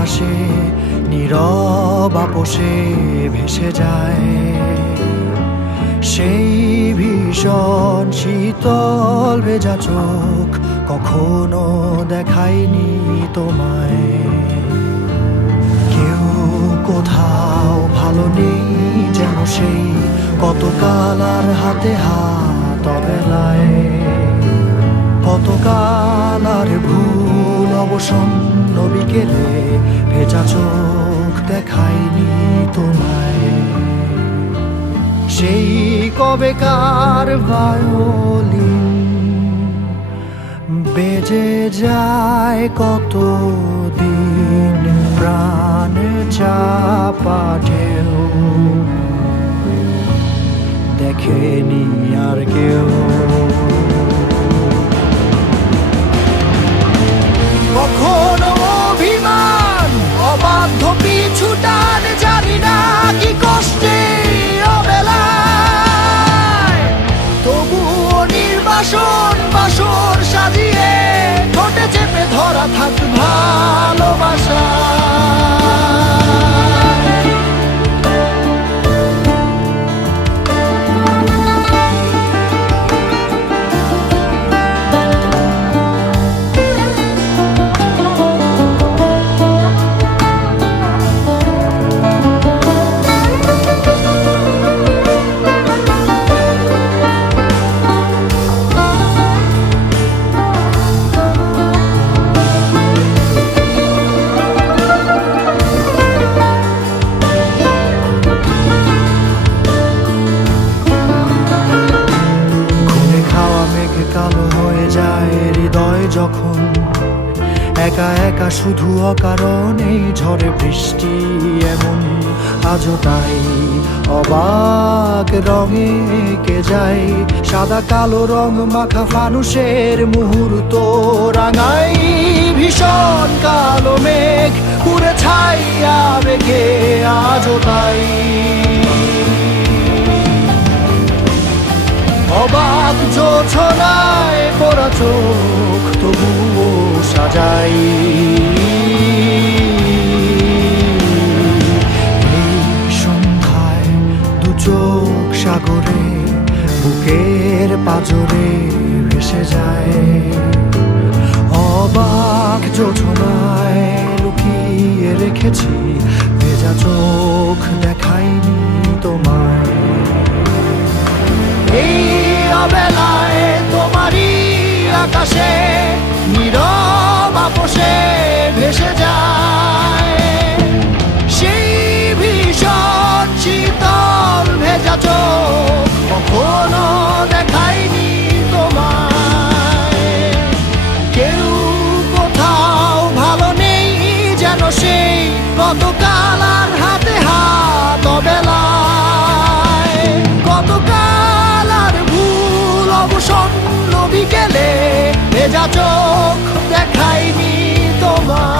আকাশে নীরব আপোষে ভেসে যায়। সেই ভীষণ শীতল ভেজা চোখ কখনো দেখায়নি তোমায়। কেউ কোথাও ভালো নেই যেন সেই কতকাল আর হাতে হাত অবেলায়। কতকাল আর ভুল অবসন্ন বিকেলে ভেজা চোখ দেখায়নি তোমায়। সেই কবেকার ভায়োলিন বেজে যায় কতদিন প্রাণ চাপা ঢেউ দেখেনি আর কেউ। কখনো অভিমান অবাধ্য পিছু টান জানি না কি কষ্টে অবেলায়, তবুও নির্বাসন বাসর সাজিয়ে ঠোঁটে চেপে ধরা থাক ভালোবাসা। কালো হয়ে যায় হৃদয় যখন একা একা শুধু অকারণে ঝড়ে বৃষ্টি এমন আজও তাই অবাক রঙে এঁকে যায়। সাদা কালো রং মাখা ফানুষের মুহূর্ত রাঙাই ভীষণ কালো মেঘ পুরে ছাইয়া বেগে আজও তাই। অবাক জোছনায় পড়া চোখ তবুও সাজাই। এই সন্ধ্যায় দু চোখ সাগরে বুকের পাজরে ভেসে যায়। অবাক জোছনায় লুকিয়ে রেখেছি ভেজা চোখ দেখায়নি তোমায়। এই অবেলায় তোমারই আকাশে নীরব আপোষে ভেসে যায়। সেই ভীষণ শীতল ভেজা চোখ কখনো দেখায়নি তোমায়। কেউ কোথাও ভালো নেই যেন সেই কতকাল আর হাতে হাত অবেলায়। কতকাল আর ভুল অবসন্ন বিকেলে ভেজা চোখ দেখায়নি তোমার।